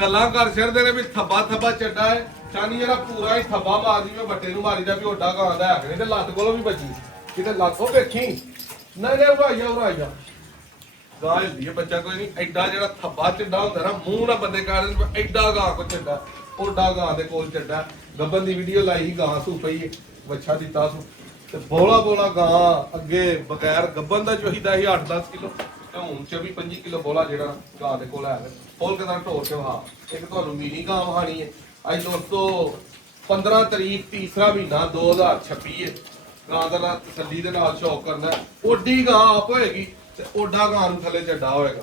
ਗੱਲਾਂ ਕਰ ਛੱਡਦੇ ਨੇ ਵੀ ਥੱਬਾ ਥੱਬਾ ਚੱਡਾ ਹੈ ਚਾਨੀ ਜਿਹੜਾ ਪੂਰਾ ਹੀ ਥੱਬਾ ਮਾਰਦੀ ਮੈਂ ਵੱਟੇ ਨੂੰ ਮਾਰੀਦਾ ਵੀ ਓਡਾ ਗਾਂ ਦਾ ਹੈ ਤੇ ਲੱਤ ਕੋਲੋਂ ਵੀ ਬਚੀ ਕਿਤੇ ਲੱਤ ਉਹ ਵੇਖੀ ਨਹੀਂ ਉਰਾਈਆ ਗਾਂ ਹੁੰਦੀ ਹੈ ਬੱਚਾ ਕੋਈ ਨਹੀਂ ਐਡਾ ਜਿਹੜਾ ਥੱਬਾ ਚੱਡਾ ਹੁੰਦਾ ਨਾ ਮੂੰਹ ਨਾਲ ਬੰਦੇ ਕਾੜਦੇ ਐਡਾ ਗਾਂ ਕੋ ਚੱਡਾ ਓਡਾ ਗਾਂ ਦੇ ਕੋਲ ਚੱਡਾ ਗੱਬਨ ਦੀ ਵੀਡੀਓ ਲਾਈ ਸੀ ਗਾਂ ਸੂ ਪਈ ਬੱਚਾ ਦਿੱਤਾ ਸੂ ਤੇ ਬੋਲਾ ਗਾਂ ਅੱਗੇ ਬਗੈਰ ਗੱਬਨ ਦਾ ਚਾਹੀਦਾ ਸੀ 8-10 ਕਿਲੋ ਤੇ ਹੁਣ 24-25 ਕਿਲੋ ਬੋਲਾ ਜਿਹੜਾ ਗਾਂ ਦੇ ਕੋਲ ਹੈ ਫੋਲ ਕੇ ਤਾਂ ਢੋਰ ਕੇ ਵਹਾ ਇੱਕ ਤੁਹਾਨੂੰ ਮੀਨੀ ਗਾਂ ਵਹਾਣੀ ਹੈ ਅੱਜ ਦੋਸਤੋ 15 ਤਰੀਕ ਤੀਸਰਾ ਮਹੀਨਾ 2026 ਹੈ ਗਾਂ ਦਾ ਨਾਲ ਤਸੱਲੀ ਦੇ ਨਾਲ ਸ਼ੌਕ ਕਰਨਾ ਓਡੀ ਗਾਂ ਆਪ ਹੋਏਗੀ ਤੇ ਓਡਾ ਗਾਂ ਨੂੰ ਥੱਲੇ ਚੱਡਾ ਹੋਏਗਾ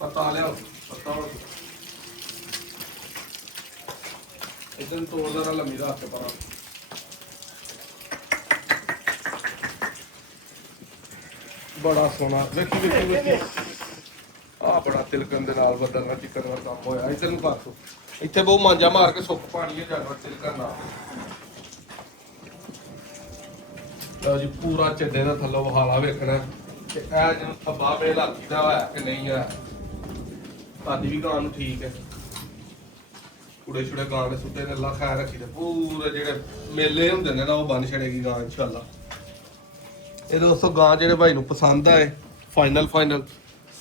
ਪਤਾ ਲਿਆ ਪਤਾ ਇਦਾਂ ਤੋੜਦਾ ਨਾ ਲੰਮੀ ਰਾਤ ਤੇ ਪਰਾਂ ਬੜਾ ਸੋਹਣਾ ਵੇਖੀ ਆ ਬੜਾ ਤਿਲਕਣ ਦੇ ਨਾਲ ਬਦਲਣਾ ਚਿੱਕਣ ਦਾ ਕੰਮ ਹੋਇਆ ਇੱਧਰ ਨੂੰ ਪਾਸੋ ਇੱਥੇ ਬਹੁਤ ਮਾਂਜਾ ਮਾਰ ਕੇ ਸੁੱਕ ਪਾਣੀ ਹੈ ਜਾਨਵਰ ਤਿਲਕਣ ਨਾਲ ਲਓ ਜੀ ਪੂਰਾ ਚੱਡੇ ਦਾ ਥੱਲੋਂ ਵਹਾਲਾ ਵੇਖਣਾ ਤੇ ਇਹ ਜਿਹਨੂੰ ਥੱਬਾ ਮੇਲ ਹਾਥੀ ਦਾ ਹੋਇਆ ਕਿ ਨਹੀਂ ਆ ਤੁਹਾਡੀ ਵੀ ਗਾਂ ਨੂੰ ਠੀਕ ਹੈ ਕੁੜੇ ਛੁੜੇ ਗਾਂ ਦੇ ਸੁੱਤੇ ਨੇ ਅੱਲਾ ਖੈਰ ਰੱਖੀ ਤੇ ਪੂਰੇ ਜਿਹੜੇ ਮੇਲੇ ਹੁੰਦੇ ਨੇ ਨਾ ਉਹ ਬੰਨ ਛੜੇਗੀ ਗਾਂ ਇਨਸ਼ਾਅੱਲਾ ਇਹ ਦੋਸਤੋ ਗਾਂ ਜਿਹੜੇ ਭਾਈ ਨੂੰ ਪਸੰਦ ਆਏ ਫਾਈਨਲ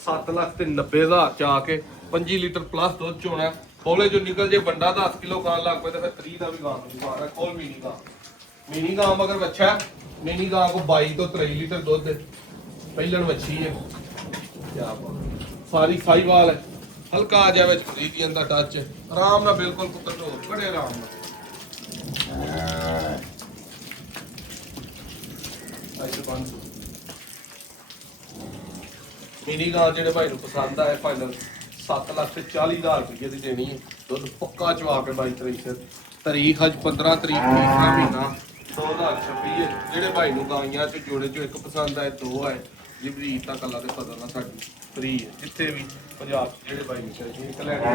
7,90,000 ਚ ਆ ਕੇ 25 ਲੀਟਰ ਪਲੱਸ ਦੁੱਧ ਚੋਣਾ ਬੋਲੇ ਜੋ ਨਿਕਲ ਜੇ ਬੰਦਾ 10 ਕਿਲੋ ਗਾਂ ਲੱਗ ਪਏ ਤਾਂ ਫਿਰ 30 ਦਾ ਵੀ ਗਾਂ ਨੂੰ ਦੁਕਾਨ ਕੋਲ ਮੀਨੀ ਗਾਂ ਮਗਰ ਬੱਚਾ ਮੀਨੀ ਗਾਂ ਕੋ 22 ਤੋਂ 23 ਲੀਟਰ ਦੁੱਧ ਪਹਿਲਣ ਵੱਛੀ ਹੈ ਕਿਆ ਬਾਤ ਸਾਰੀ ਸਾਈਵਾਲ ਹੈ ਹਲਕਾ ਆ ਜਾਵੇ ਖਰੀਦੀਆਂ ਦਾ ਟੱਚ ਆਰਾਮ ਨਾਲ ਬਿਲਕੁਲ ਪੁੱਤਰ ਢੋਲ ਬੜੇ ਆਰਾਮ ਨਾਲ ਮੀਨੀ ਗਾਂ ਜਿਹੜੇ ਭਾਈ ਨੂੰ ਪਸੰਦ ਆਏ ਫਾਈਨਲ 7,40,000 ਰੁਪਏ ਦੀ ਦੇਣੀ ਹੈ ਦੁੱਧ ਪੱਕਾ ਚਵਾ ਕੇ 22 ਤਰੀਕ ਅੱਜ 15 ਤਰੀਕ ਤੀਸਰਾ ਮਹੀਨਾ 2026 ਜਿਹੜੇ ਭਾਈ ਨੂੰ ਗਾਈਆਂ ਚ ਜੋੜੇ ਚੋਂ ਇੱਕ ਪਸੰਦ ਆਏ ਦੋ ਆਏ ਜਿਬਰੀ ਤਾਂ ਕੱਲਾ ਦੇ ਪਤਾ ਨਾ ਸਾਡੀ ਫਰੀ ਹੈ ਜਿੱਥੇ ਵੀ ਪੰਜਾਬ ਜਿਹੜੇ ਭਾਈ ਨੂੰ ਚਾਹੀਦੀ ਇੱਕ ਲੈ